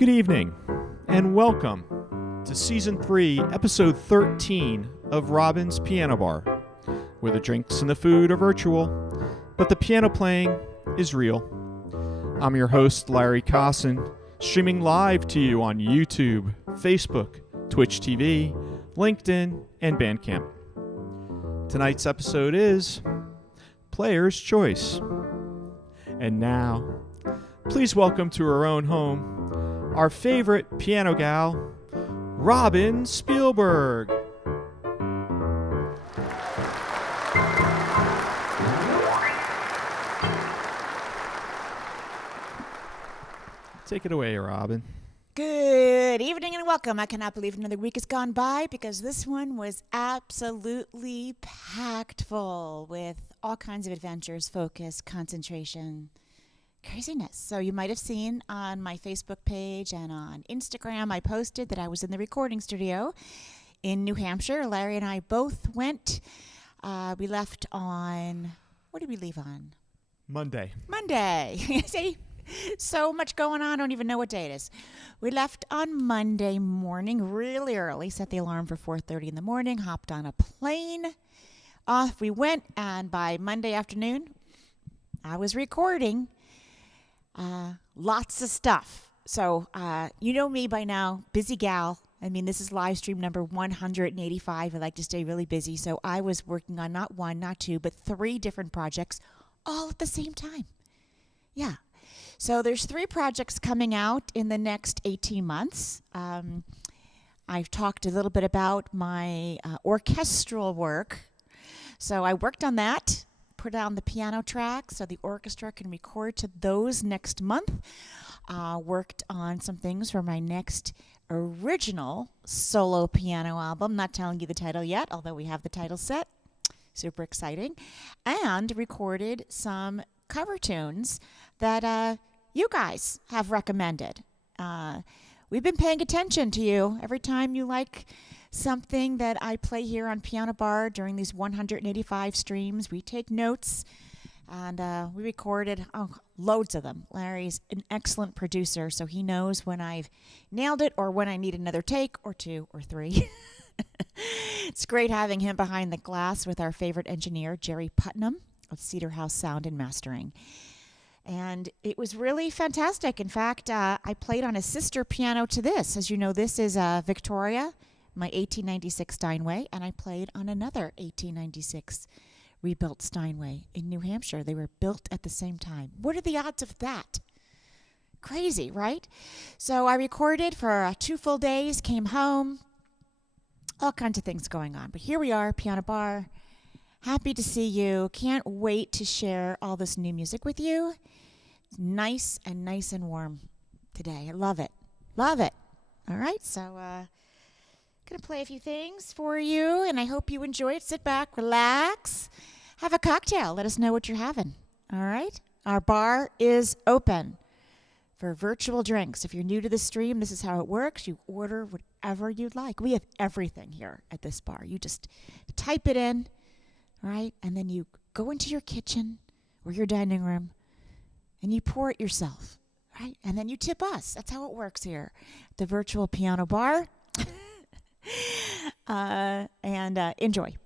Good evening, and welcome to Season 3, Episode 13 of Robin's Piano Bar, where the drinks and the food are virtual, but the piano playing is real. I'm your host, Larry Kosson, streaming live to you on YouTube, Facebook, Twitch TV, LinkedIn, and Bandcamp. Tonight's episode is Player's Choice. And now, please welcome to her own home, our favorite piano gal, Robin Spielberg. Take it away, Robin. Good evening and welcome. I cannot believe another week has gone by because this one was absolutely packed full with all kinds of adventures, focus, concentration, craziness. So you might have seen on my Facebook page and on Instagram, I posted that I was in the recording studio in New Hampshire. Larry and I both went. We left on, what did we leave on? Monday. See? So much going on, I don't even know what day it is. We left on Monday morning really early, set the alarm for 4:30 in the morning, hopped on a plane, off we went, and by Monday afternoon, I was recording lots of stuff. So you know me by now, busy gal. I mean, this is live stream number 185. I like to stay really busy, so I was working on not one, not two, but 3 different projects all at the same time. Yeah. So there's 3 projects coming out in the next 18 months. I've talked a little bit about my orchestral work. So I worked on that, put on the piano track so the orchestra can record to those next month. Worked on some things for my next original solo piano album. Not telling you the title yet, although we have the title set. Super exciting. And recorded some cover tunes that you guys have recommended. We've been paying attention to you every time you like something that I play here on Piano Bar during these 185 streams. We take notes, and we recorded loads of them. Larry's an excellent producer, so he knows when I've nailed it or when I need another take or 2 or 3. It's great having him behind the glass with our favorite engineer, Jerry Putnam of Cedar House Sound and Mastering. And it was really fantastic. In fact, I played on a sister piano to this. As you know, this is Victoria, my 1896 Steinway, and I played on another 1896 rebuilt Steinway in New Hampshire. They were built at the same time. What are the odds of that? Crazy, right? So I recorded for 2 full days, came home, all kinds of things going on. But here we are, Piano Bar. Happy to see you. Can't wait to share all this new music with you. It's nice and warm today. I love it. Love it. All right, so going to play a few things for you, and I hope you enjoy it. Sit back, relax, have a cocktail. Let us know what you're having. All right? Our bar is open for virtual drinks. If you're new to the stream, this is how it works. You order whatever you'd like. We have everything here at this bar. You just type it in. Right? And then you go into your kitchen or your dining room and you pour it yourself. Right? And then you tip us. That's how it works here at the virtual piano bar. And enjoy.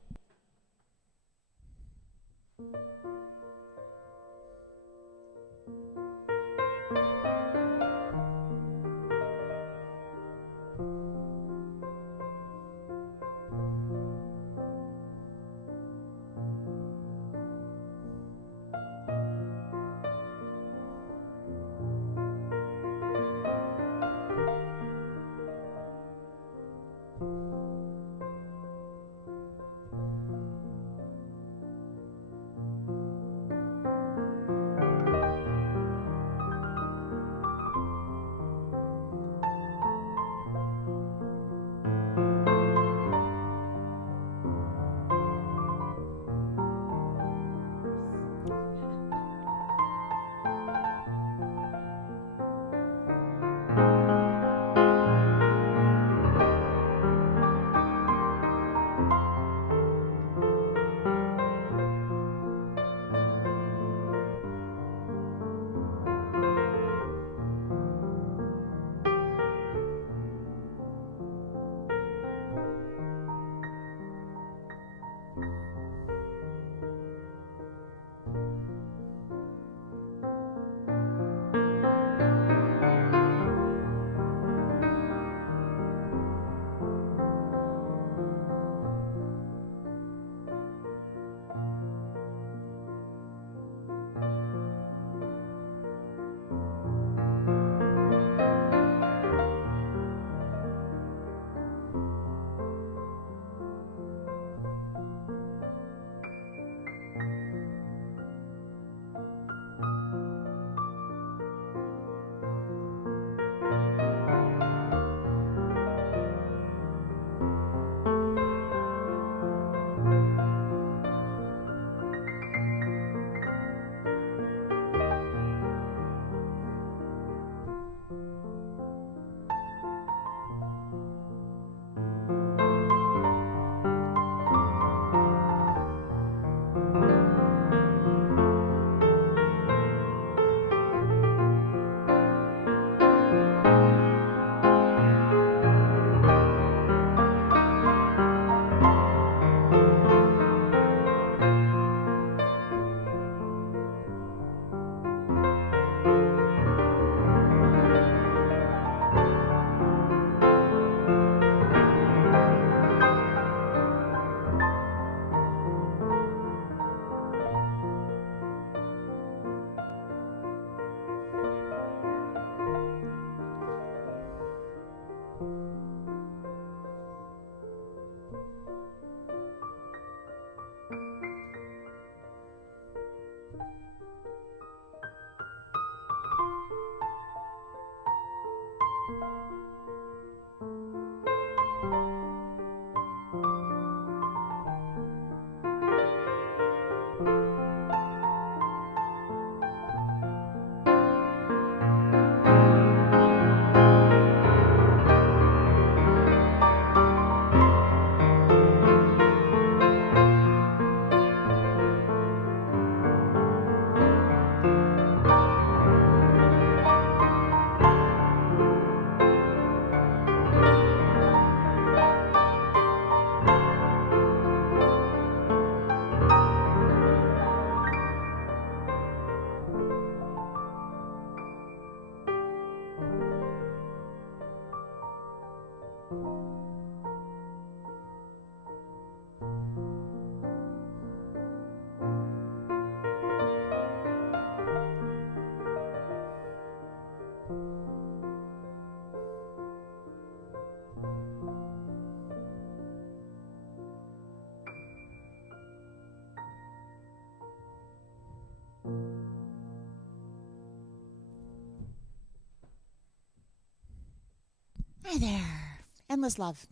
Hi there. Endless love.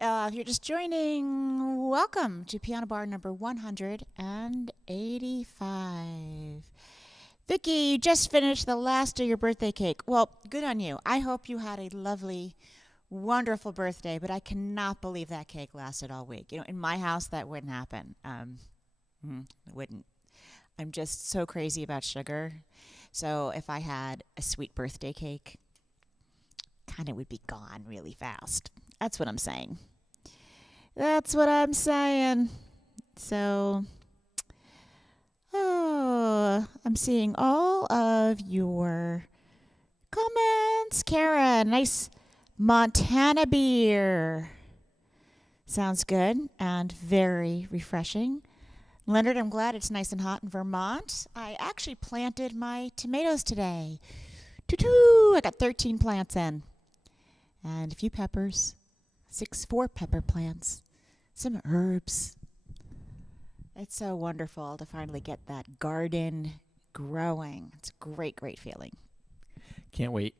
If you're just joining, welcome to Piano Bar number 185. Vicky, you just finished the last of your birthday cake. Well, good on you. I hope you had a lovely, wonderful birthday, but I cannot believe that cake lasted all week. You know, in my house, that wouldn't happen. It wouldn't. I'm just so crazy about sugar. So if I had a sweet birthday cake, kind of would be gone really fast. That's what I'm saying. That's what I'm saying. So, I'm seeing all of your comments. Kara, nice Montana beer. Sounds good and very refreshing. Leonard, I'm glad it's nice and hot in Vermont. I actually planted my tomatoes today. I got 13 plants in. And a few peppers, 4 pepper plants, some herbs. It's so wonderful to finally get that garden growing. It's a great, great feeling. Can't wait.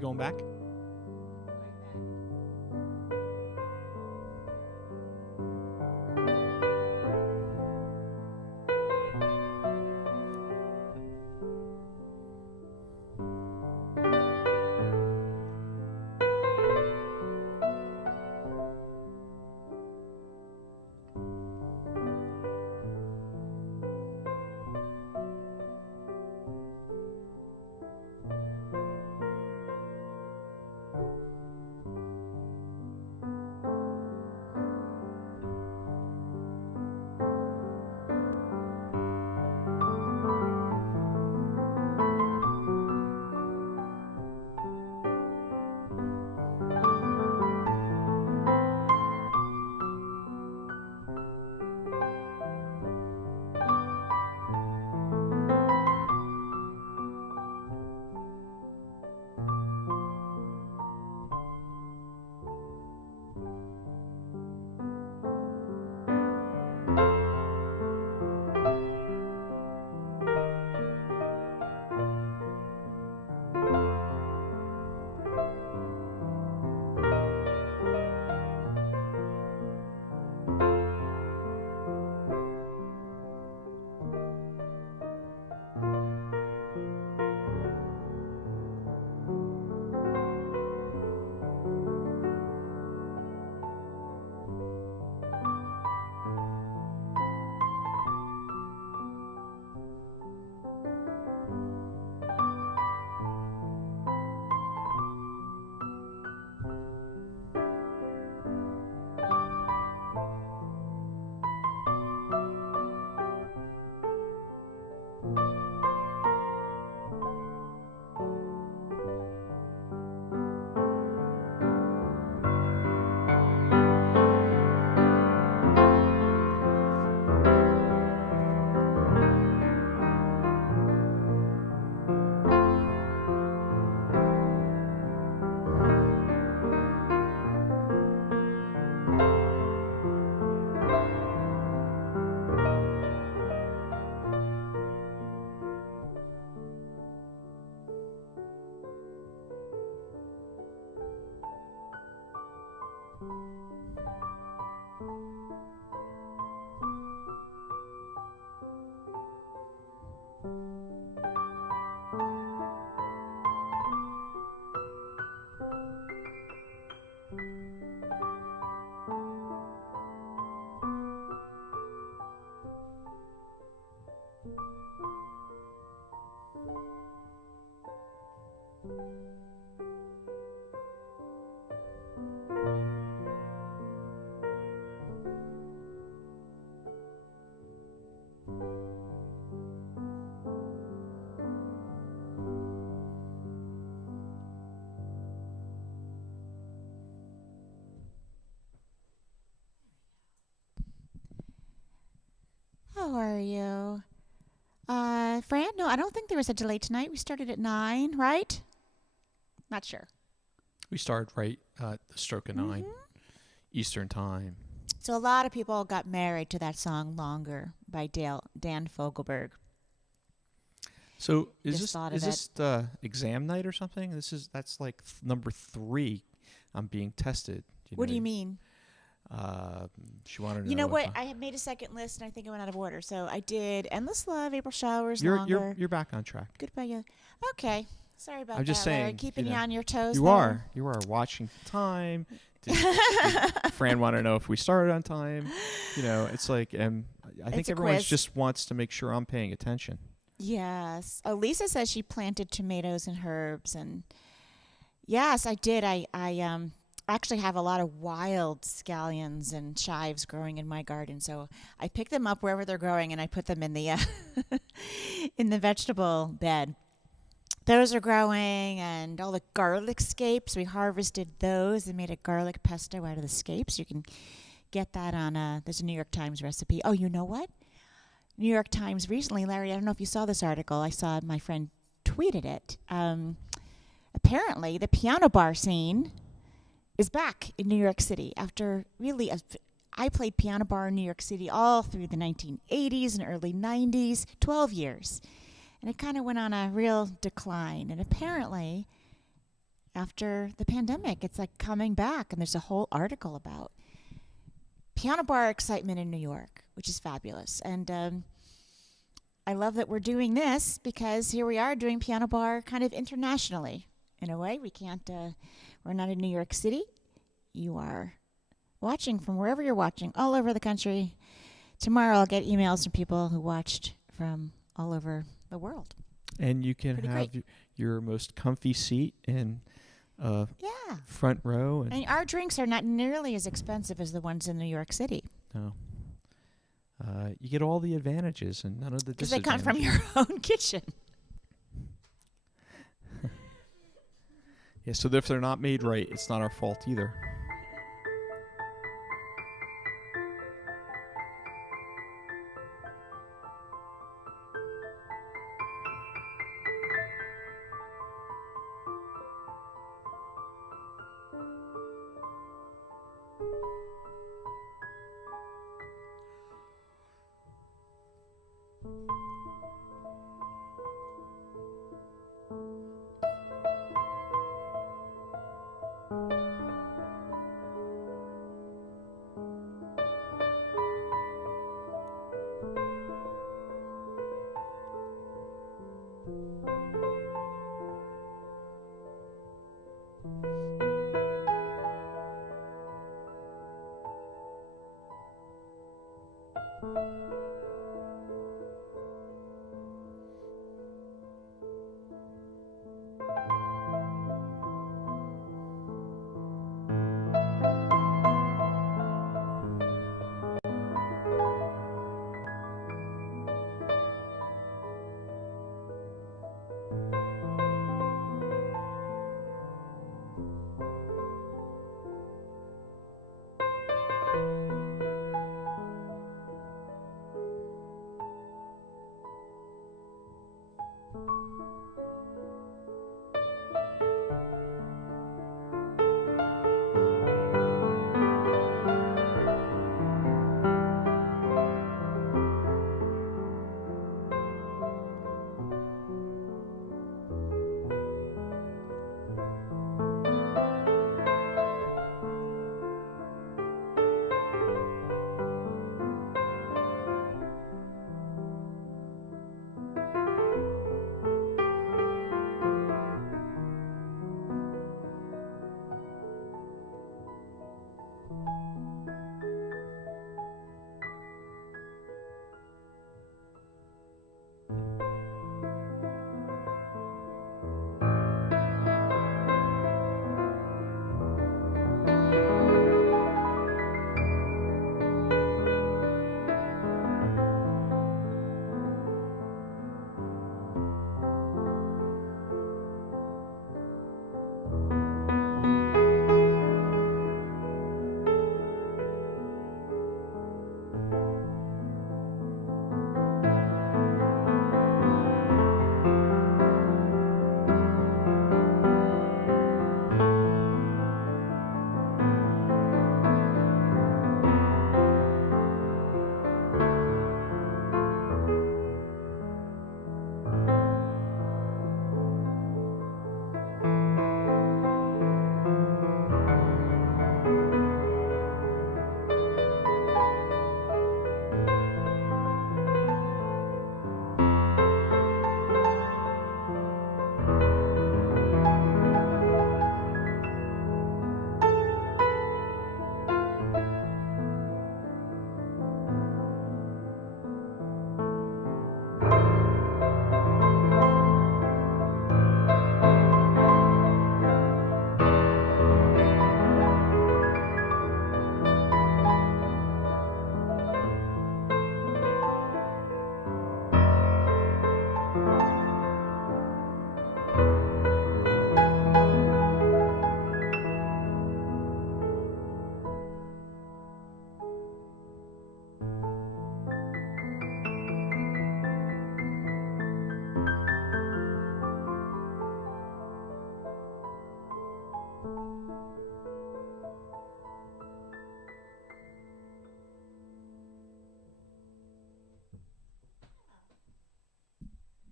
You going back? How are you? Fran? No, I don't think there was a delay tonight. We started at 9, right? Not sure. We started right at the stroke of 9 Eastern Time. So a lot of people got married to that song "Longer" by Dan Fogelberg. So Just is thought of this the exam night or something? That's like number 3. I'm being tested. What do you mean? She wanted to know. You know what? I had made a second list, and I think I went out of order. So I did "Endless Love," "April Showers," "Longer." You're back on track. Goodbye, you. Okay. Sorry about I'm just that, Larry. saying, Keeping you you know, on your toes. You there. are watching time. Did Fran want to know if we started on time? You know, it's like, I think a everyone quiz. just wants to make sure I'm paying attention. Yes. Oh, Lisa says she planted tomatoes and herbs, and yes, I did. I actually have a lot of wild scallions and chives growing in my garden, so I pick them up wherever they're growing, and I put them in the in the vegetable bed. Those are growing, and all the garlic scapes, we harvested those and made a garlic pesto out of the scapes. You can get that on there's a New York Times recipe. Oh, you know what? New York Times recently, Larry, I don't know if you saw this article. I saw my friend tweeted it. Apparently, the piano bar scene is back in New York City after really I played piano bar in New York City all through the 1980s and early 90s, 12 years. And it kind of went on a real decline. And apparently, after the pandemic. It's like coming back, and there's a whole article about piano bar excitement in New York, which is fabulous. And I love that we're doing this because here we are doing piano bar kind of internationally. In a way, we're not in New York City. You are watching from wherever you're watching, all over the country. Tomorrow I'll get emails from people who watched from all over the world. And you can Pretty have great. your most comfy seat in Yeah. front row. And our drinks are not nearly as expensive as the ones in New York City. No. You get all the advantages and none of the Because they come disadvantages. from your own kitchen. Yeah, so if they're not made right, it's not our fault either.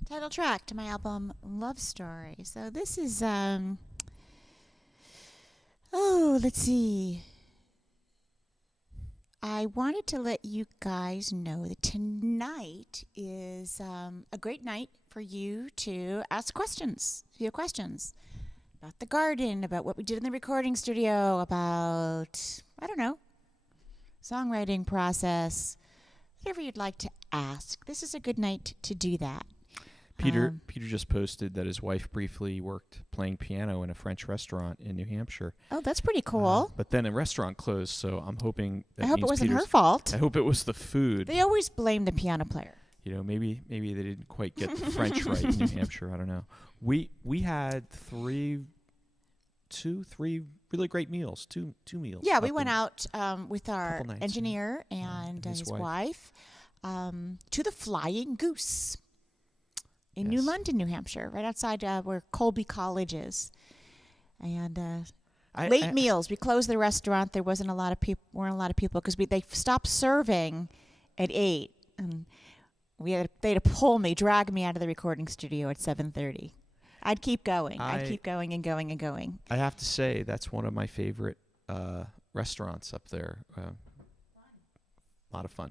Title track to my album Love Story. So this is, let's see. I wanted to let you guys know that tonight is a great night for you to ask questions. If you have questions about the garden, about what we did in the recording studio, about, I don't know, songwriting process, whatever you'd like to ask. This is a good night to do that. Peter just posted that his wife briefly worked playing piano in a French restaurant in New Hampshire. Oh, that's pretty cool. But then a restaurant closed, so I'm hoping that I hope it means wasn't her Peter's- fault. I hope it was the food. They always blame the piano player. You know, maybe they didn't quite get the French right in New Hampshire. I don't know. We had three really great meals. Two meals. Yeah, we up went in- out with our couple nights, engineer and his his wife to the Flying Goose in New Yes. London, New Hampshire, right outside where Colby College is. And late meals. We closed the restaurant. There weren't a lot of people because they stopped serving at 8, and they had to drag me out of the recording studio at 7:30. I'd keep going. I'd keep going and going and going. I have to say that's one of my favorite restaurants up there. A lot of fun.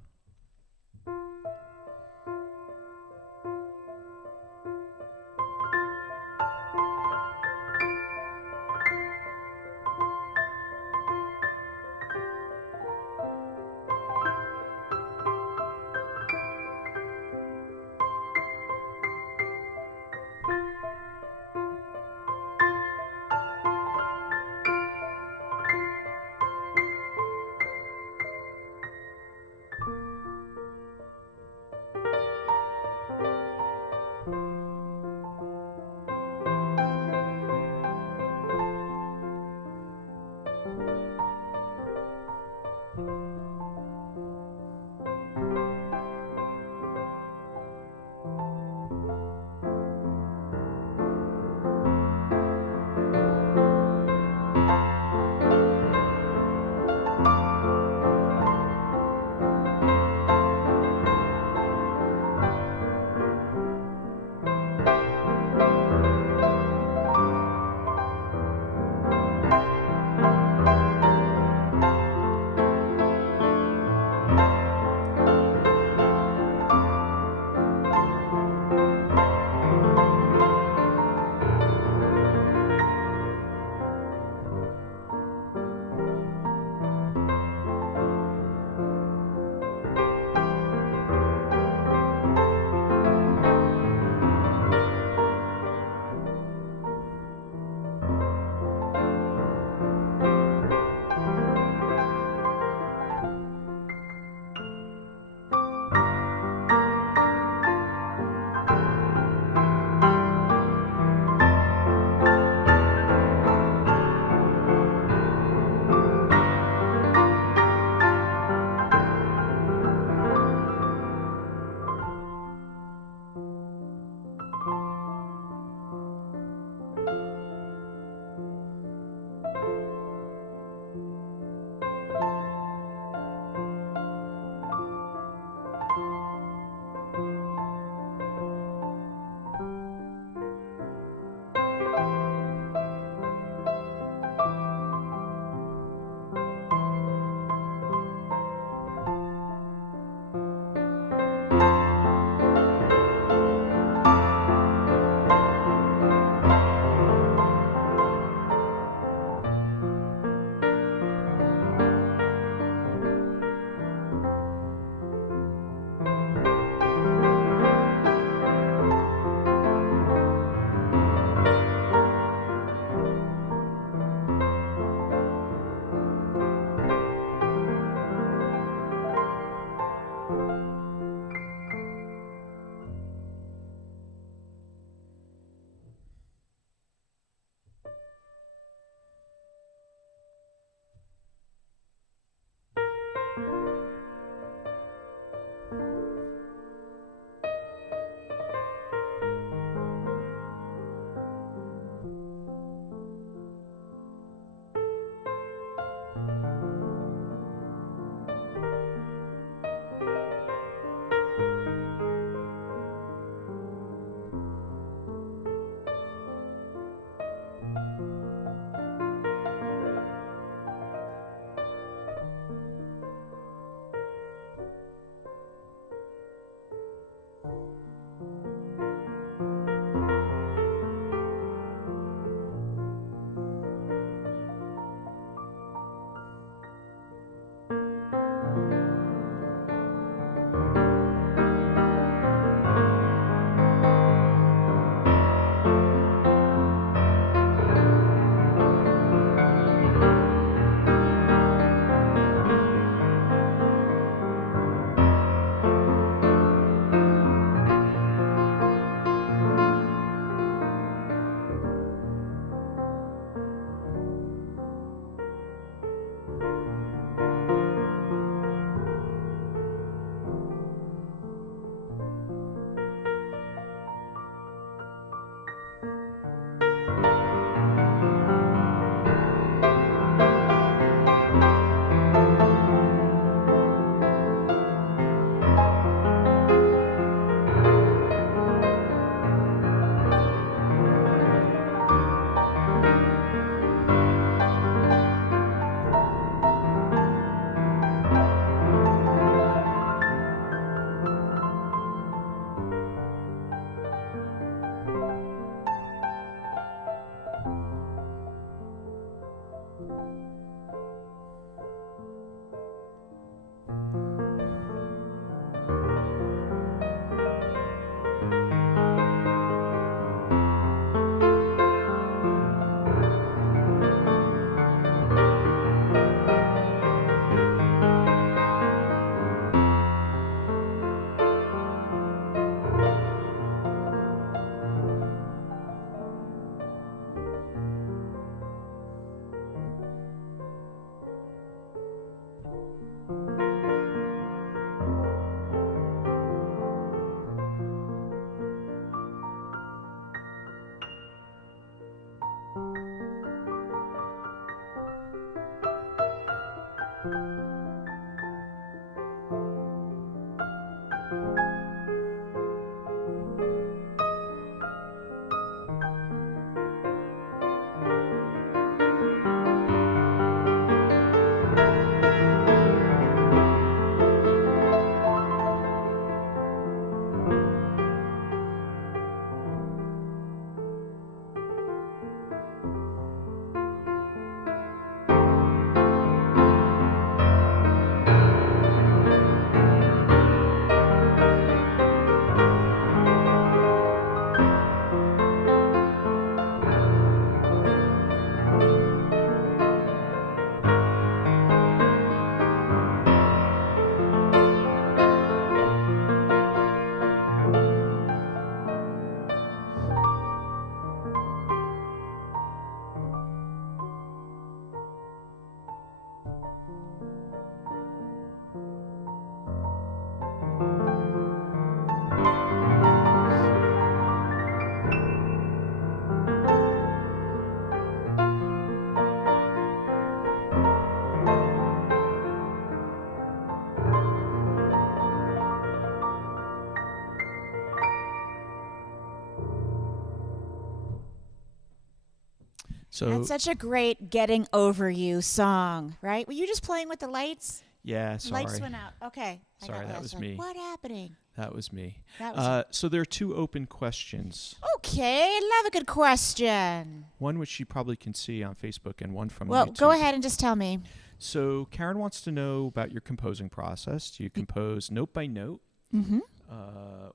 So That's such a great Getting Over You song, right? Were you just playing with the lights? yeah, sorry. Lights went out. Okay. Sorry, that was one. me. What happening? That was me. That was So there are two open questions. Okay, love a good question. One which you probably can see on Facebook and one from Well, YouTube. go ahead and just tell me. So Karen wants to know about your composing process. Do you compose note by note? Mm-hmm.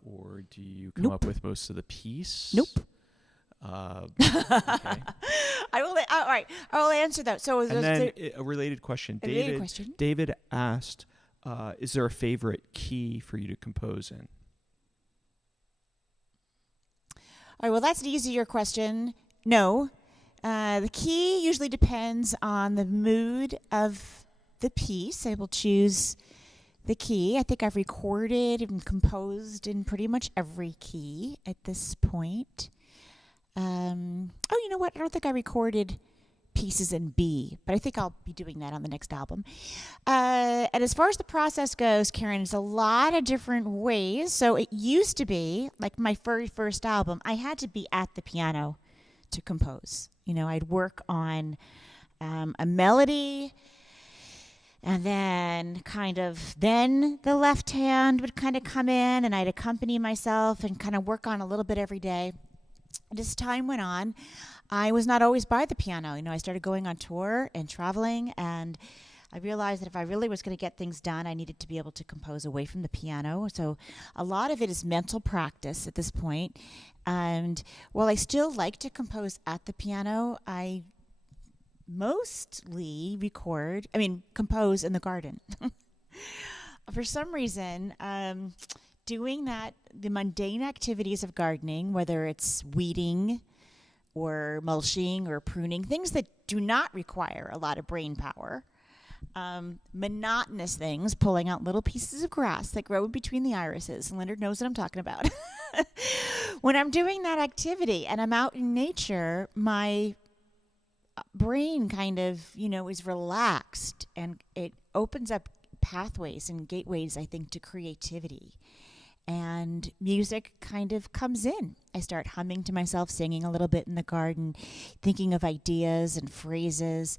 Or do you come up with most of the piece? Nope. Okay. All right. I will answer that. So, And then a related question. David asked, is there a favorite key for you to compose in? All right. Well, that's an easier question. No. The key usually depends on the mood of the piece. I will choose the key. I think I've recorded and composed in pretty much every key at this point. You know what? I don't think I recorded pieces in B, but I think I'll be doing that on the next album. And as far as the process goes, Karen, there's a lot of different ways. So it used to be, like my very first album, I had to be at the piano to compose. You know, I'd work on a melody, and then then the left hand would kind of come in, and I'd accompany myself and kind of work on a little bit every day. And as time went on, I was not always by the piano. You know, I started going on tour and traveling, and I realized that if I really was going to get things done, I needed to be able to compose away from the piano. So a lot of it is mental practice at this point. And while I still like to compose at the piano, I mostly compose in the garden. For some reason, doing that, the mundane activities of gardening, whether it's weeding or mulching or pruning, things that do not require a lot of brain power, monotonous things, pulling out little pieces of grass that grow in between the irises. And Leonard knows what I'm talking about. When I'm doing that activity and I'm out in nature, my brain kind of, is relaxed, and it opens up pathways and gateways, I think, to creativity. And music kind of comes in. I start humming to myself, singing a little bit in the garden, thinking of ideas and phrases.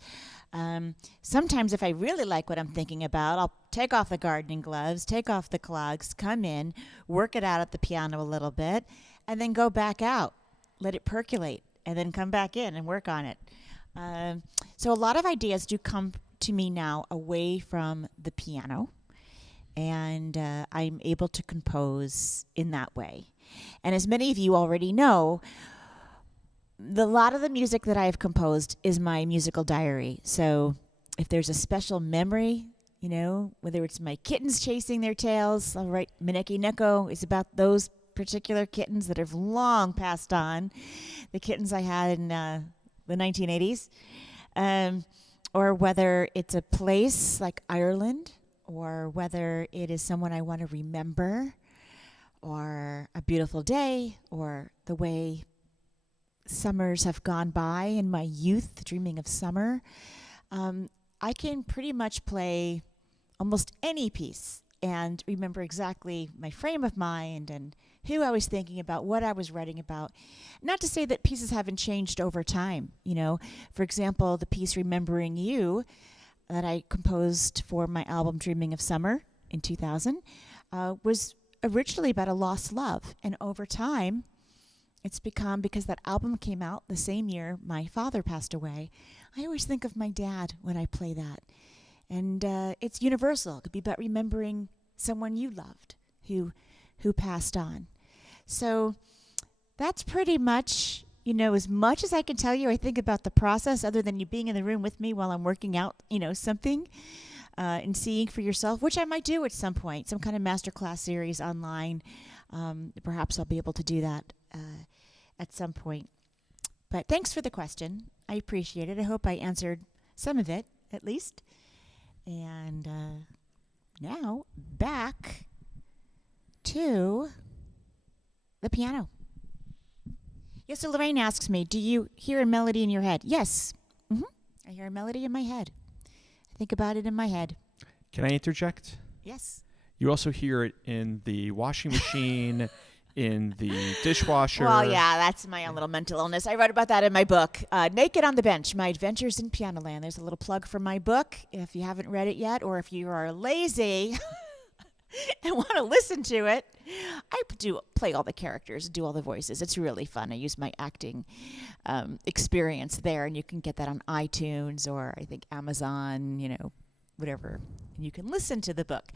Sometimes if I really like what I'm thinking about, I'll take off the gardening gloves, take off the clogs, come in, work it out at the piano a little bit, and then go back out, let it percolate, and then come back in and work on it. So a lot of ideas do come to me now away from the piano. And I'm able to compose in that way. And as many of you already know, a lot of the music that I have composed is my musical diary. So if there's a special memory, whether it's my kittens chasing their tails, I'll write Mineki Neko is about those particular kittens that have long passed on, the kittens I had in the 1980s. Or whether it's a place like Ireland, or whether it is someone I want to remember, or a beautiful day, or the way summers have gone by in my youth, dreaming of summer. I can pretty much play almost any piece and remember exactly my frame of mind and who I was thinking about, what I was writing about. Not to say that pieces haven't changed over time. For example, the piece Remembering You that I composed for my album Dreaming of Summer in 2000 was originally about a lost love. And over time, it's become, because that album came out the same year my father passed away, I always think of my dad when I play that. And it's universal. It could be about remembering someone you loved who passed on. So that's pretty much, as much as I can tell you, I think about the process, other than you being in the room with me while I'm working out, something, and seeing for yourself, which I might do at some point, some kind of masterclass series online. Perhaps I'll be able to do that at some point. But thanks for the question. I appreciate it. I hope I answered some of it, at least. And now back to the piano. Yes, so Lorraine asks me, do you hear a melody in your head? Yes. I hear a melody in my head. I think about it in my head. Can I interject? Yes. You also hear it in the washing machine, in the dishwasher. Well, yeah, that's my own little mental illness. I wrote about that in my book, Naked on the Bench, My Adventures in Piano Land. There's a little plug for my book if you haven't read it yet, or if you are lazy and want to listen to it. I do play all the characters, do all the voices. It's really fun. I use my acting experience there, and you can get that on iTunes or I think Amazon, whatever. And you can listen to the book.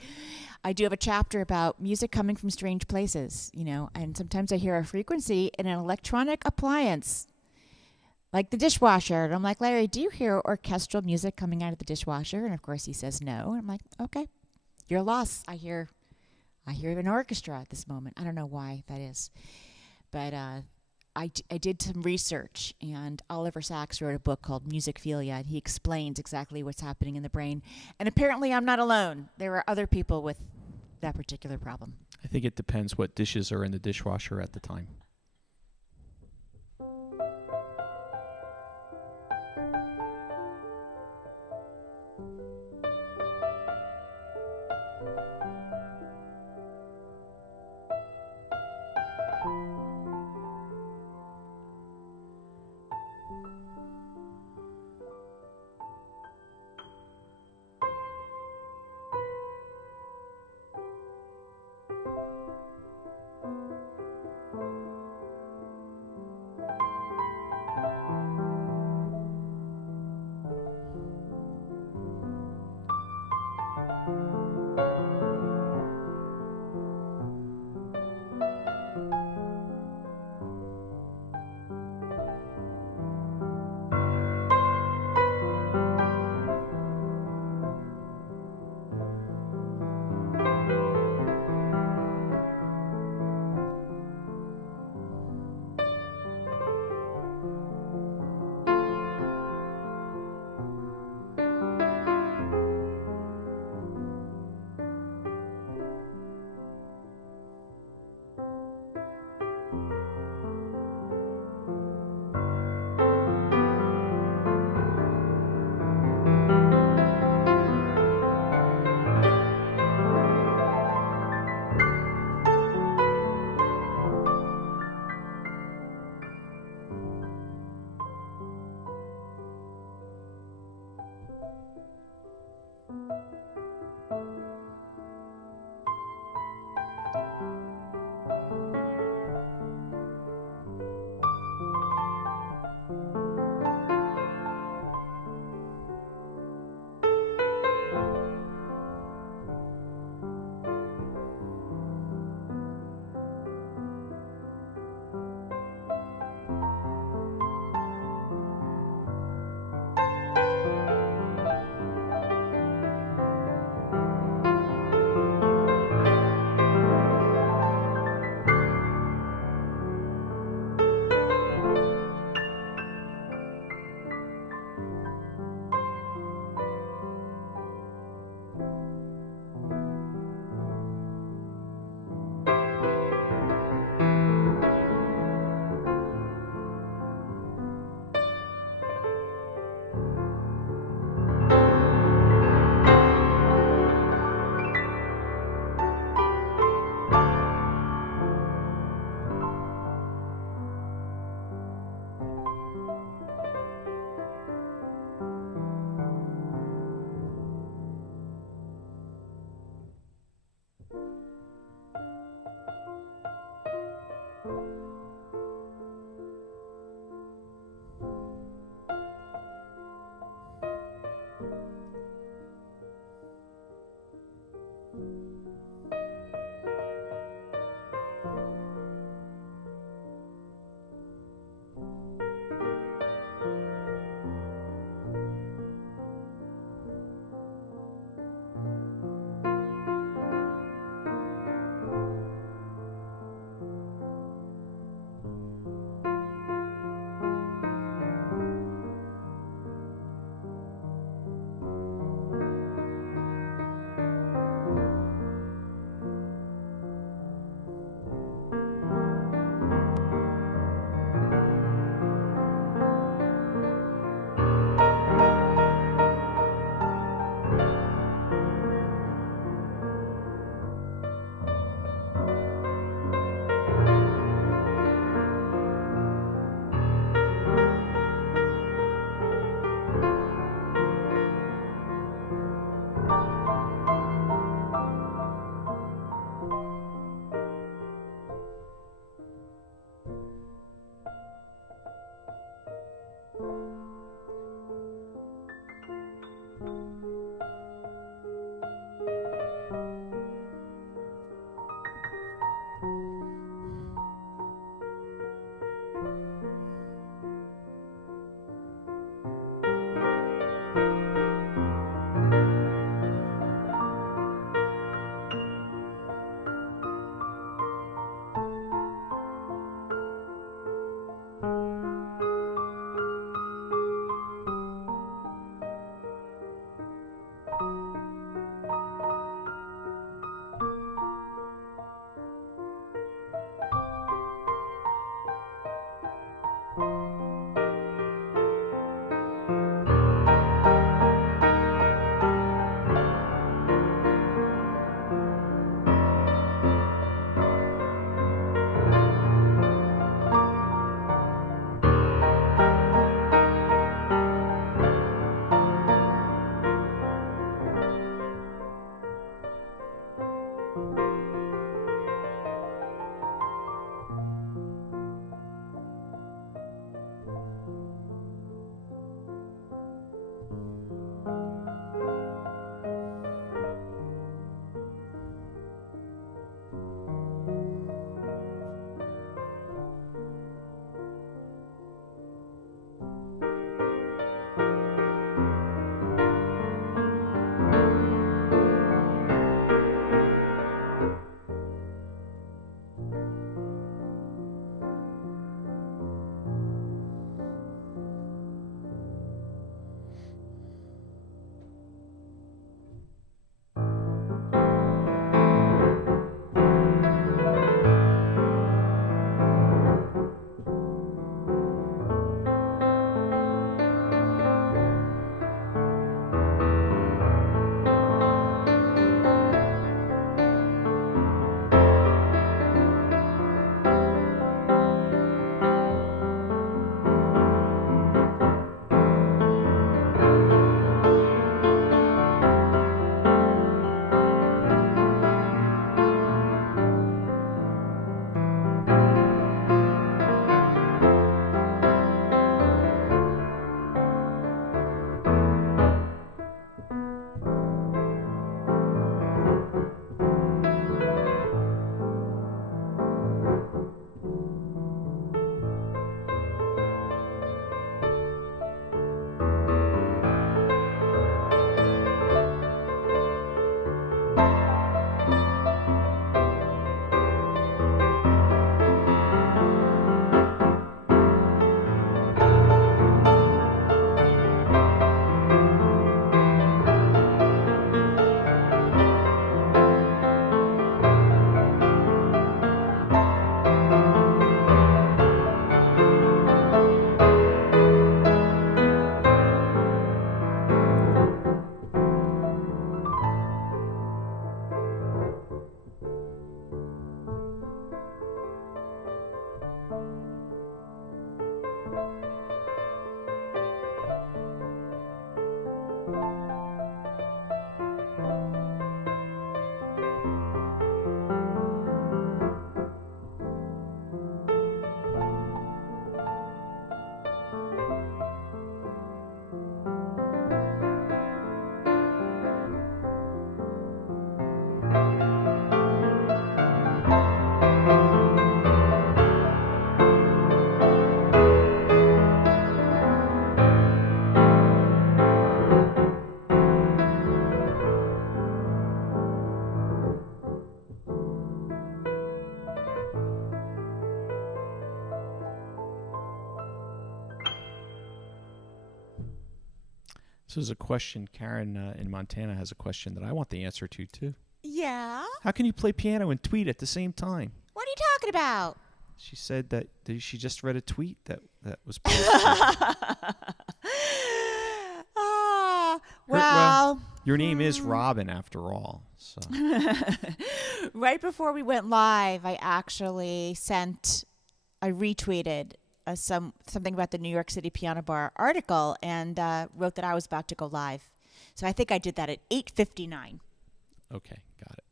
I do have a chapter about music coming from strange places, and sometimes I hear a frequency in an electronic appliance, like the dishwasher. And I'm like, Larry, do you hear orchestral music coming out of the dishwasher? And of course he says no. And I'm like, okay, you're lost. I hear an orchestra at this moment. I don't know why that is. But I did some research, and Oliver Sacks wrote a book called Musicphilia, and he explains exactly what's happening in the brain. And apparently I'm not alone. There are other people with that particular problem. I think it depends what dishes are in the dishwasher at the time. So there's a question. Karen in Montana has a question that I want the answer to, too. Yeah? How can you play piano and tweet at the same time? What are you talking about? She said that she just read a tweet that was posted. Well, your name is Robin after all. So right before we went live, I retweeted something about the New York City Piano Bar article and wrote that I was about to go live. So I think I did that at 8:59. Okay, got it.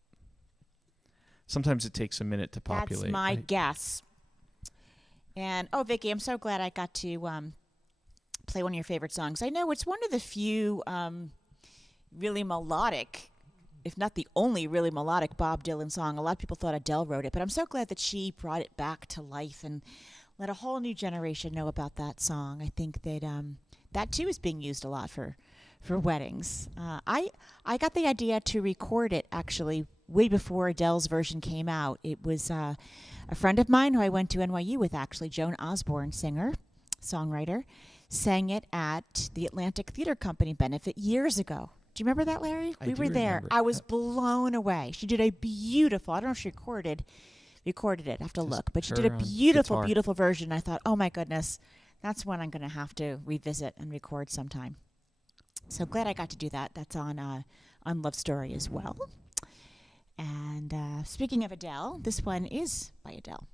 Sometimes it takes a minute to populate. That's my guess. And Vicky, I'm so glad I got to play one of your favorite songs. I know it's one of the few really melodic, if not the only really melodic Bob Dylan song. A lot of people thought Adele wrote it, but I'm so glad that she brought it back to life and let a whole new generation know about that song. I think that that too is being used a lot for weddings. I got the idea to record it actually way before Adele's version came out. It was a friend of mine who I went to NYU with, actually, Joan Osborne, singer, songwriter, sang it at the Atlantic Theater Company benefit years ago. Do you remember that, Larry? We were there. I was blown away. She did a beautiful, I don't know if she recorded it. I have to look. But she did a beautiful, beautiful version. I thought, oh my goodness, that's one I'm going to have to revisit and record sometime. So glad I got to do that. That's on Love Story as well. And speaking of Adele, this one is by Adele.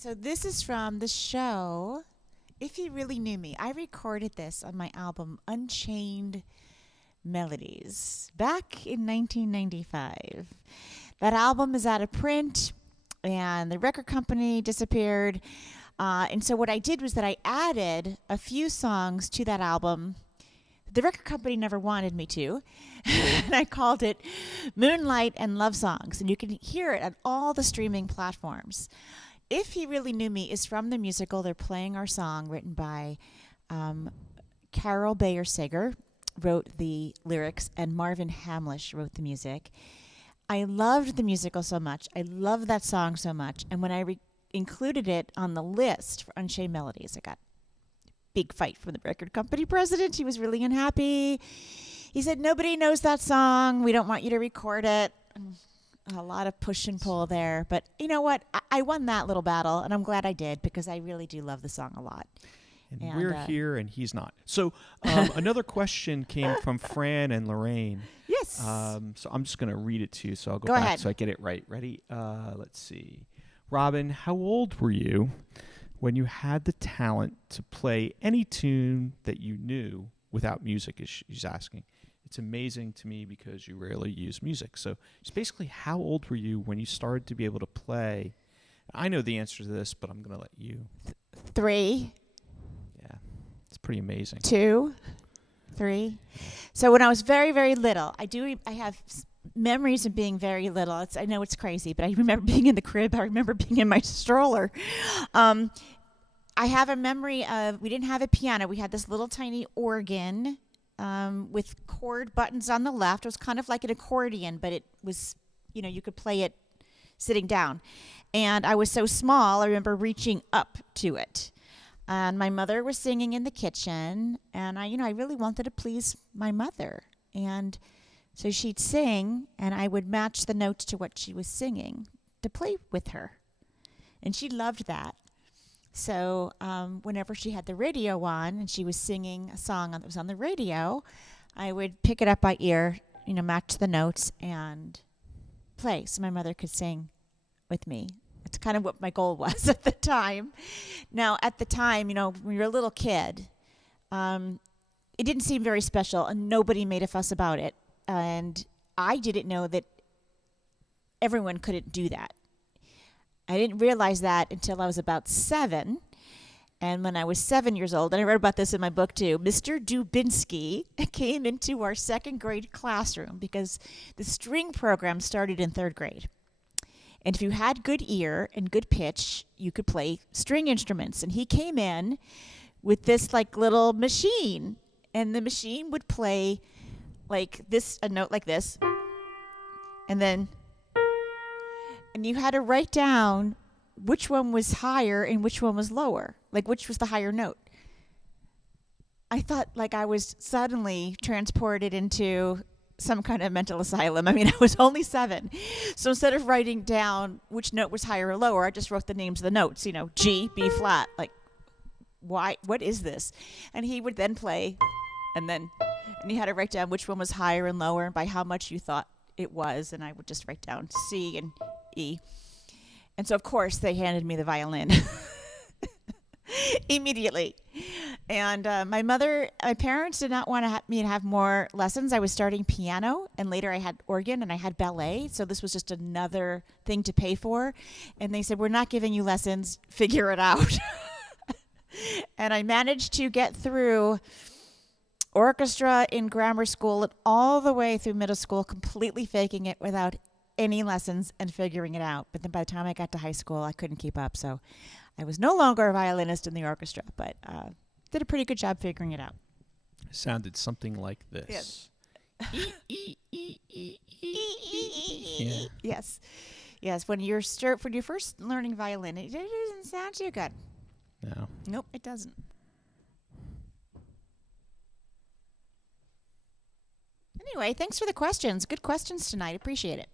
So this is from the show If You Really Knew Me. I recorded this on my album Unchained Melodies back in 1995. That album is out of print and the record company disappeared. And so what I did was that I added a few songs to that album. The record company never wanted me to. And I called it Moonlight and Love Songs. And you can hear it on all the streaming platforms. If You Really Knew Me is from the musical They're Playing Our Song, written by Carol Bayer Sager, wrote the lyrics, and Marvin Hamlish wrote the music. I loved the musical so much. I loved that song so much. And when I included it on the list for Unchained Melodies, I got a big fight from the record company president. He was really unhappy. He said, nobody knows that song. We don't want you to record it. A lot of push and pull there. But you know what? I won that little battle, and I'm glad I did because I really do love the song a lot. And we're here, and he's not. So another question came from Fran and Lorraine. Yes. So I'm just going to read it to you, so I'll Go back ahead. so I get it right. Ready? Let's see. Robin, how old were you when you had the talent to play any tune that you knew without music, is she's asking. It's amazing to me because you rarely use music. So it's basically, how old were you when you started to be able to play? I know the answer to this, but I'm going to let you. 3, Yeah, it's pretty amazing. 2, 3. So when I was very, very little, I have memories of being very little. I know it's crazy, but I remember being in the crib. I remember being in my stroller. I have a memory of, we didn't have a piano. We had this little tiny organ with chord buttons on the left. It was kind of like an accordion, but it was, you could play it sitting down. And I was so small, I remember reaching up to it. And my mother was singing in the kitchen, and I really wanted to please my mother. And so she'd sing, and I would match the notes to what she was singing to play with her. And she loved that. So whenever she had the radio on and she was singing a song that was on the radio, I would pick it up by ear, match the notes and play so my mother could sing with me. That's kind of what my goal was at the time. Now, at the time, when you're a little kid, it didn't seem very special and nobody made a fuss about it. And I didn't know that everyone couldn't do that. I didn't realize that until I was about 7. And when I was 7 years old, and I wrote about this in my book too, Mr. Dubinsky came into our 2nd grade classroom because the string program started in 3rd grade. And if you had good ear and good pitch, you could play string instruments. And he came in with this little machine, and the machine would play like this, a note like this, and you had to write down which one was higher and which one was lower, which was the higher note. I thought I was suddenly transported into some kind of mental asylum. I was only 7. So instead of writing down which note was higher or lower, I just wrote the names of the notes, G, B flat. Why? What is this? And he would then play, and you had to write down which one was higher and lower and by how much you thought it was. And I would just write down C and E. And so, of course, they handed me the violin immediately. And my parents did not want me to have more lessons. I was starting piano, and later I had organ, and I had ballet. So this was just another thing to pay for. And they said, we're not giving you lessons. Figure it out. And I managed to get through orchestra in grammar school and all the way through middle school, completely faking it without any lessons and figuring it out. But then by the time I got to high school, I couldn't keep up. So I was no longer a violinist in the orchestra, but did a pretty good job figuring it out. It sounded something like this. Yes. Yes. Yes. When you're first learning violin, it doesn't sound too good. No. Nope, it doesn't. Anyway, thanks for the questions. Good questions tonight. Appreciate it.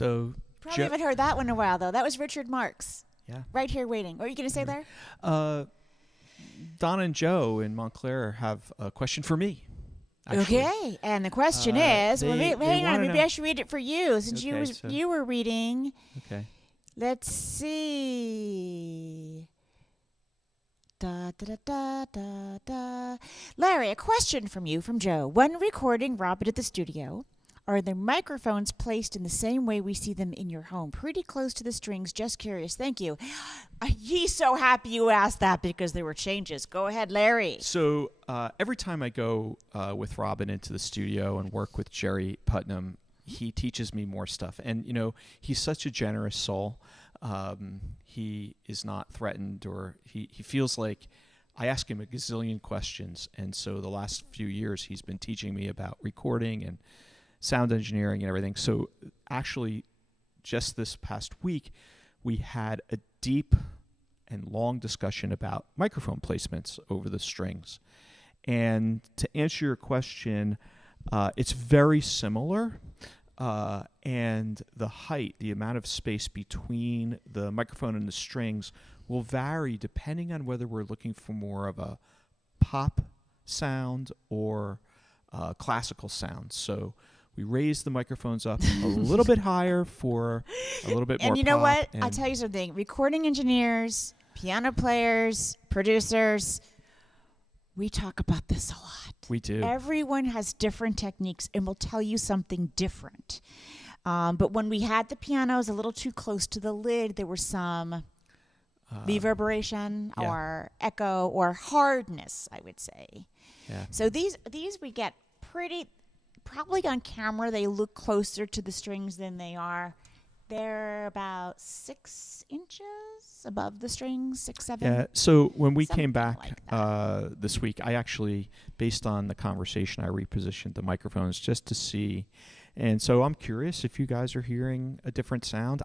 So, Probably haven't heard that one in a while, though. That was Richard Marx. Yeah. Right here waiting. What were you going to say there? Donna and Joe in Montclair have a question for me. Actually. Okay, and the question is, hang on, maybe I should read it for you since you were reading. Okay. Let's see. Da, da, da, da, da. Larry, a question from Joe. When recording Robin at the studio, are the microphones placed in the same way we see them in your home? Pretty close to the strings, just curious. Thank you. He's so happy you asked that because there were changes. Go ahead, Larry. So every time I go with Robin into the studio and work with Jerry Putnam, he teaches me more stuff. And, he's such a generous soul. He is not threatened, or he feels like I ask him a gazillion questions. And so the last few years he's been teaching me about recording and sound engineering and everything. So actually just this past week we had a deep and long discussion about microphone placements over the strings. And to answer your question, it's very similar. And the height, the amount of space between the microphone and the strings will vary depending on whether we're looking for more of a pop sound or classical sound. So we raise the microphones up a little bit higher for a little bit more pop. And you know what? I'll tell you something. Recording engineers, piano players, producers, we talk about this a lot. We do. Everyone has different techniques and will tell you something different. But when we had the pianos a little too close to the lid, there was some reverberation or echo or hardness, I would say. Yeah. So these we get probably on camera, they look closer to the strings than they are. They're about 6 inches above the strings, 6, 7. Yeah. So when we came back like this week, I actually, based on the conversation, I repositioned the microphones just to see. And so I'm curious if you guys are hearing a different sound.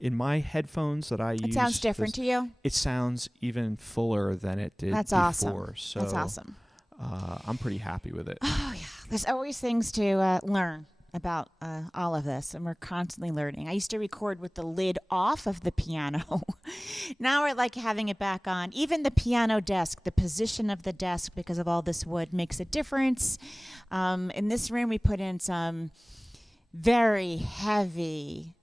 In my headphones that I use, it sounds different to you? It sounds even fuller than it did That's before. Awesome. So that's awesome. I'm pretty happy with it. Oh, yeah. There's always things to learn about all of this, and we're constantly learning. I used to record with the lid off of the piano. Now I like having it back on. Even the piano desk, the position of the desk because of all this wood makes a difference. In this room, we put in some very heavy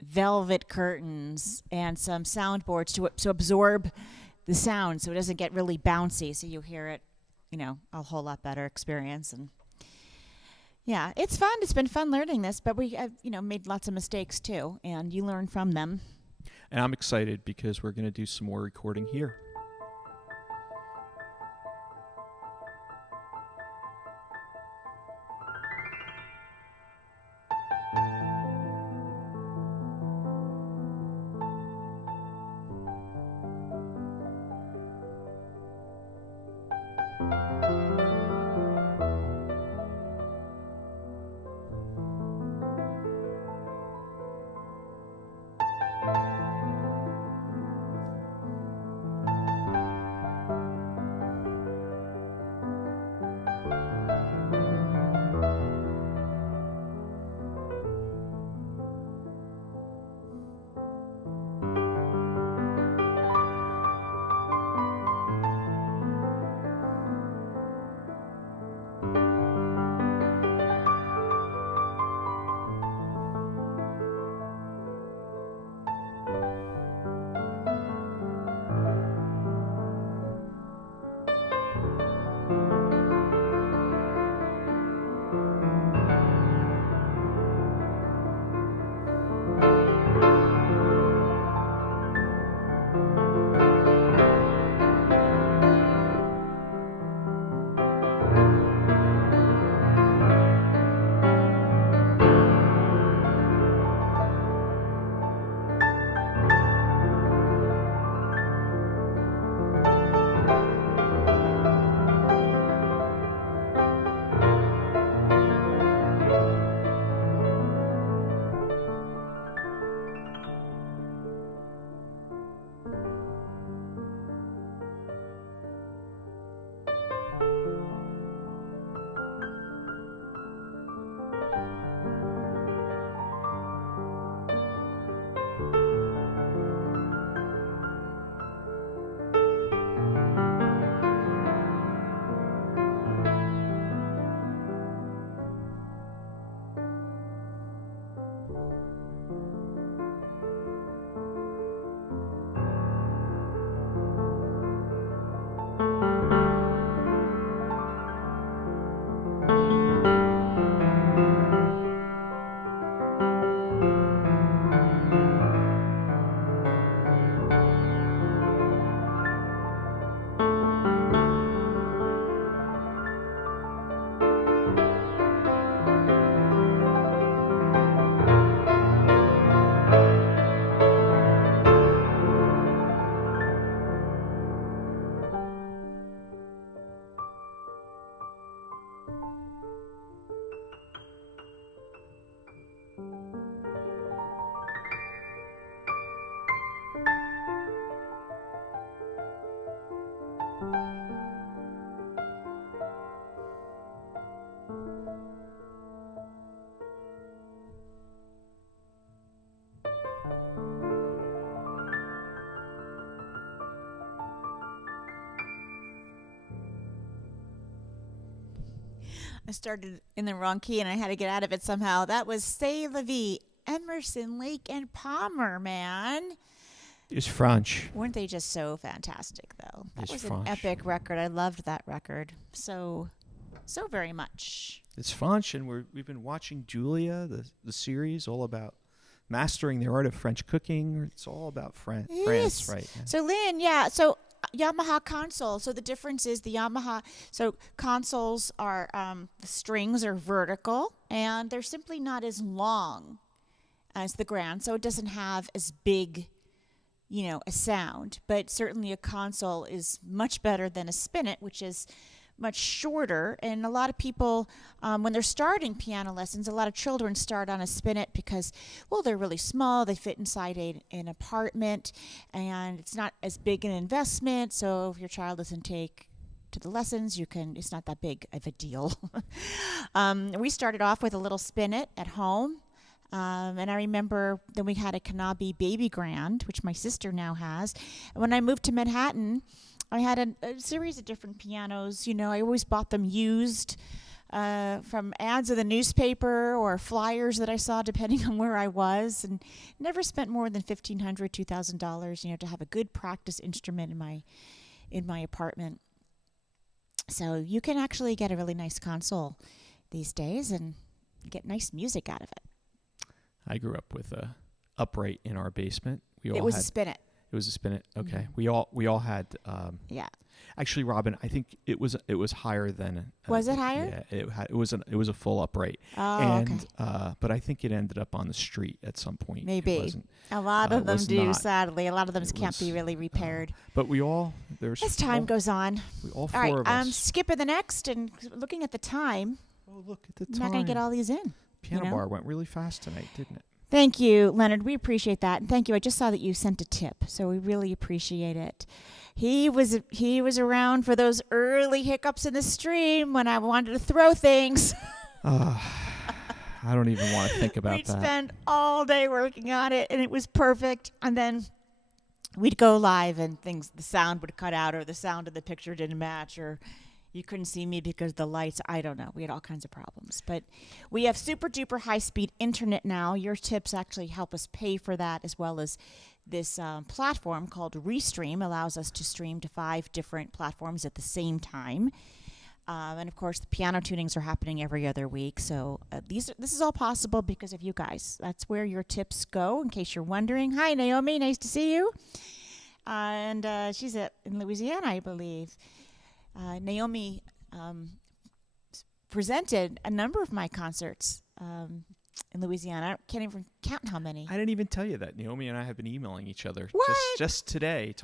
velvet curtains and some soundboards to absorb the sound so it doesn't get really bouncy, so you hear it, a whole lot better experience. And yeah, it's fun. It's been fun learning this, but we have, made lots of mistakes too, and you learn from them. And I'm excited because we're going to do some more recording here. started in the wrong key and I had to get out of it somehow. That was C'est la Vie, Emerson, Lake and Palmer, man. It's French. Weren't they just so fantastic, though? That It's was French. an epic record. I loved that record so very much. It's French, and we've been watching Julia, the series, all about mastering the art of French cooking. It's all about France, right? Yeah. So, Lynn, yeah, so Yamaha console. So the difference is the Yamaha, so consoles are, the strings are vertical, and they're simply not as long as the Grand, so it doesn't have as big, a sound. But certainly a console is much better than a spinet, which is much shorter. And a lot of people, when they're starting piano lessons, a lot of children start on a spinet because, well, they're really small. They fit inside an apartment, and it's not as big an investment. So if your child doesn't take to the lessons, it's not that big of a deal. We started off with a little spinet at home. And I remember then we had a Kanabi Baby Grand, which my sister now has. And when I moved to Manhattan, I had a series of different pianos. I always bought them used from ads in the newspaper or flyers that I saw, depending on where I was, and never spent more than $1,500, $2,000, to have a good practice instrument in my apartment. So you can actually get a really nice console these days and get nice music out of it. I grew up with a upright in our basement. It was a spinet. It was a spinet. Okay, Mm-hmm. we all had. Yeah. Actually, Robin, I think it was higher than. Was it higher? Yeah, it was a full upright. Oh, and, okay. But I think it ended up on the street at some point. Maybe. A lot of them do, not, sadly. A lot of them can't be really repaired. But as time goes on. All all right, four of us. skipping the next and looking at the time. Oh, look at the I'm time. not going to get all these in. Piano bar went really fast tonight, didn't it? Thank you, Leonard. We appreciate that. And thank you. I just saw that you sent a tip, so we really appreciate it. He was around for those early hiccups in the stream when I wanted to throw things. I don't even want to think about We'd that. spend all day working on it, and it was perfect. And then we'd go live, and the sound would cut out, or the sound of the picture didn't match, or you couldn't see me because the lights, I don't know. We had all kinds of problems. But we have super duper high speed internet now. Your tips actually help us pay for that, as well as this platform called Restream allows us to stream to 5 different platforms at the same time. And of course, the piano tunings are happening every other week. So this is all possible because of you guys. That's where your tips go, in case you're wondering. Hi, Naomi. Nice to see you. And she's in Louisiana, I believe. Naomi presented a number of my concerts in Louisiana. I can't even count how many. I didn't even tell you that. Naomi and I have been emailing each other just today,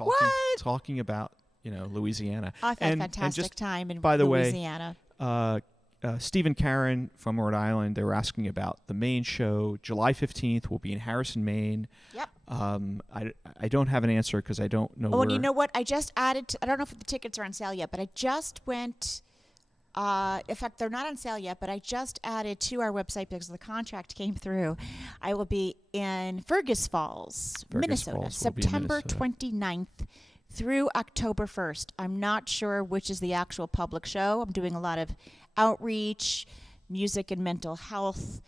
talking about Louisiana. I've had a fantastic time in Louisiana. By the way, Steve and Karen from Rhode Island, they were asking about the Maine show. July 15th will be in Harrison, Maine. Yep. I don't have an answer because I don't know. Oh, and you know what? I just added. I don't know if the tickets are on sale yet, but I just went. In fact, they're not on sale yet, but I just added to our website because the contract came through. I will be in Fergus Falls, Minnesota, September 29th through October 1st. I'm not sure which is the actual public show. I'm doing a lot of outreach, music and mental health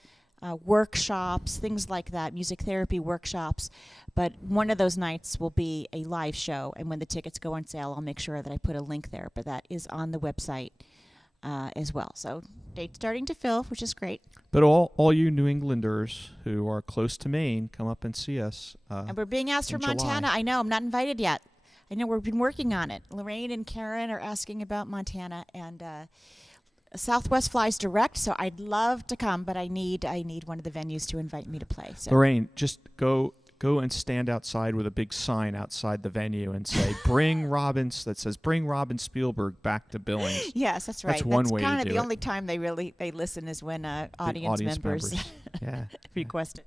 workshops, things like that, music therapy workshops. But one of those nights will be a live show, and when the tickets go on sale, I'll make sure that I put a link there. But that is on the website as well. So date's starting to fill, which is great. But all you New Englanders who are close to Maine, come up and see us. And we're being asked for Montana. July. I know. I'm not invited yet. I know we've been working on it. Lorraine and Karen are asking about Montana, and Southwest flies direct, so I'd love to come, but I need one of the venues to invite me to play. So. Lorraine, just go and stand outside with a big sign outside the venue and say, "Bring Robbins." That says, "Bring Robin Spielberg back to Billings." Yes, that's right. That's one way to kind do of the it. only time they listen is when audience members yeah. request it.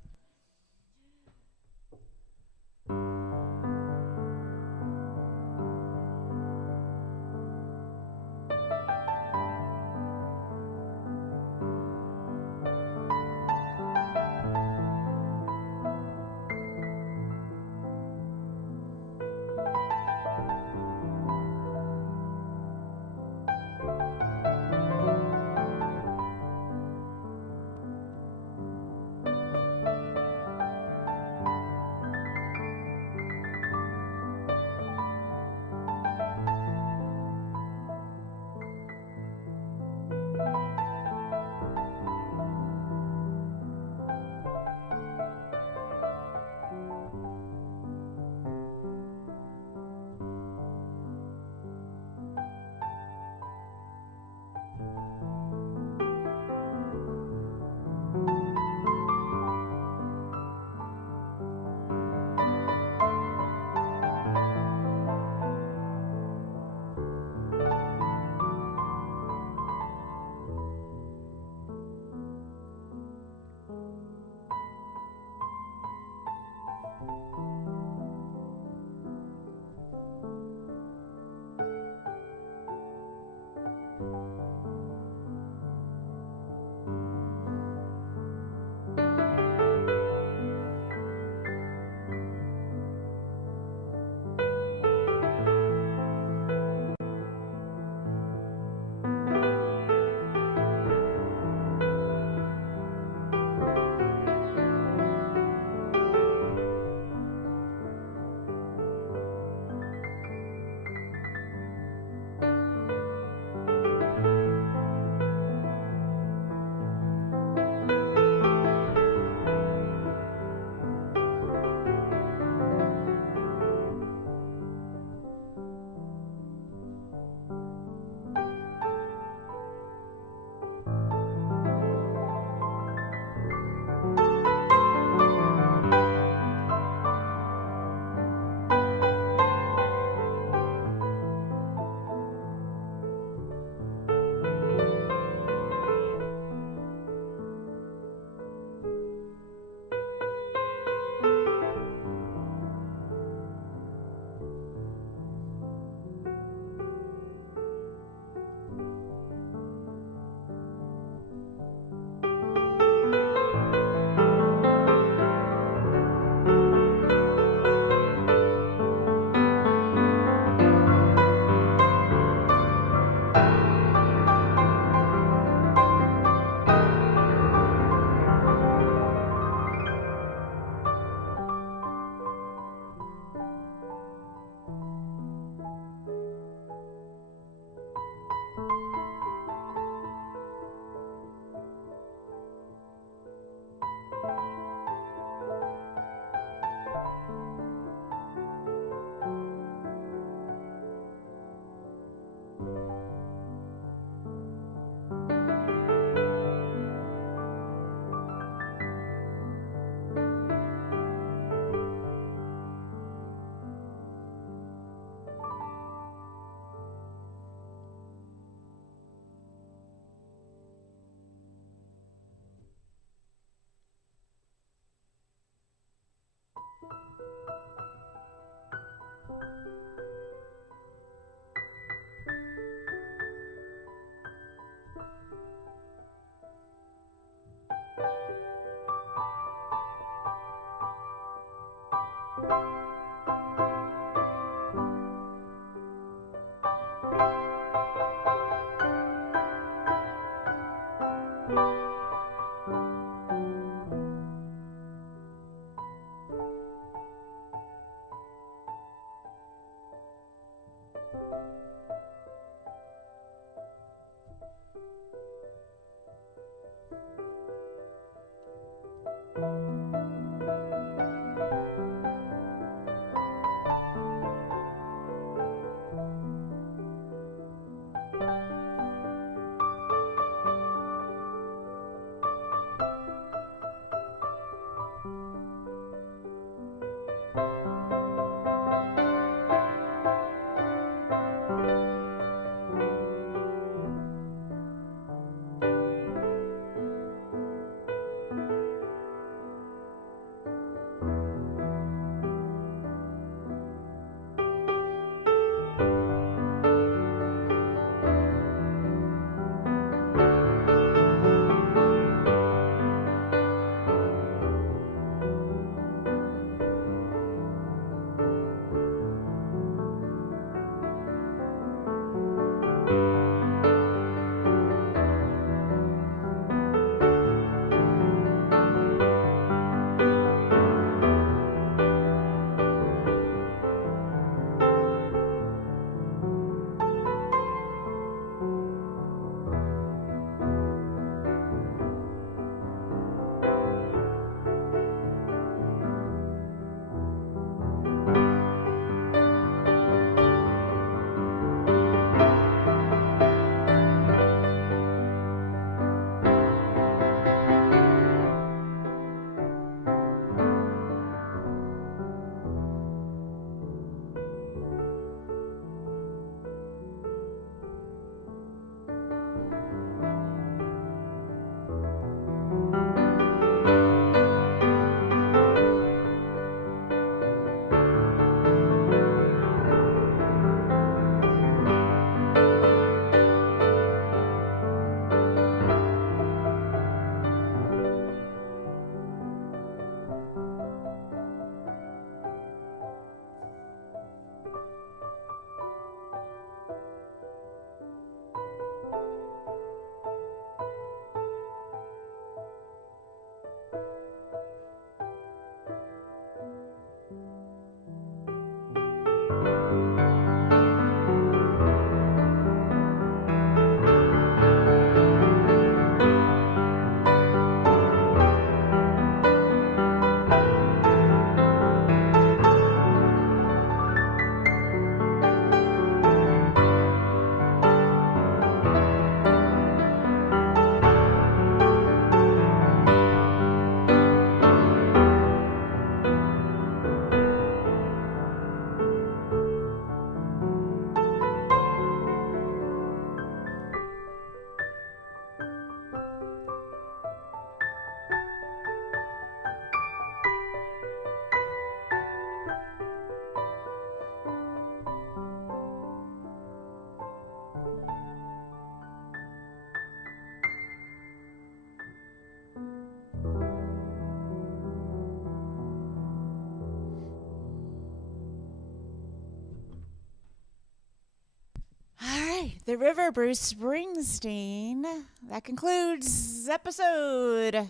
The River, Bruce Springsteen. That concludes episode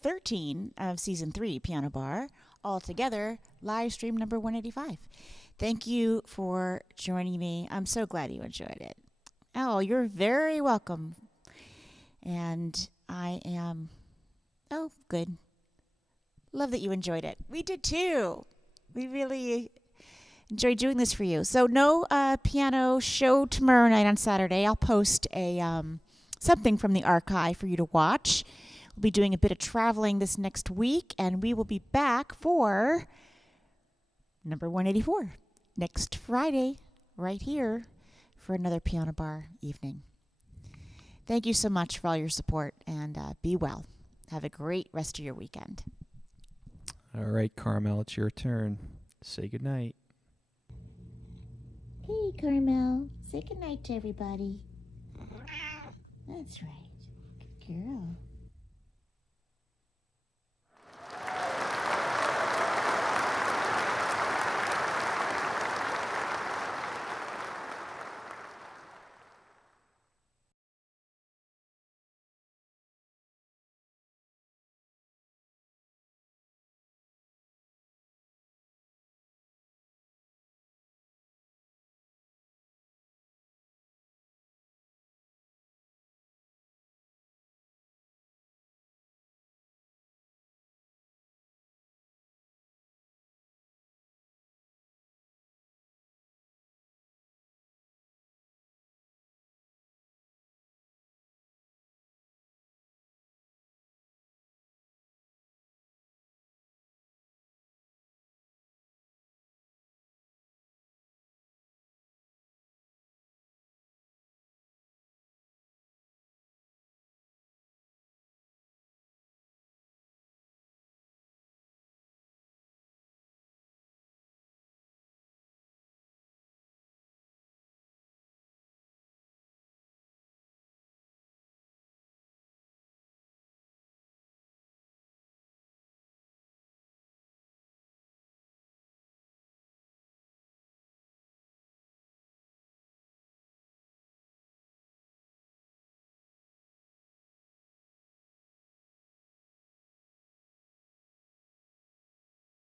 13 of season 3, Piano Bar. Altogether, live stream number 185. Thank you for joining me. I'm so glad you enjoyed it. Oh, you're very welcome. And I am, good. Love that you enjoyed it. We did too. We really enjoyed doing this for you. So no piano show tomorrow night on Saturday. I'll post a something from the archive for you to watch. We'll be doing a bit of traveling this next week, and we will be back for number 184 next Friday, right here, for another Piano Bar evening. Thank you so much for all your support, and be well. Have a great rest of your weekend. All right, Carmel, it's your turn. Say goodnight. Hey, Carmel. Say goodnight to everybody. That's right. Good girl.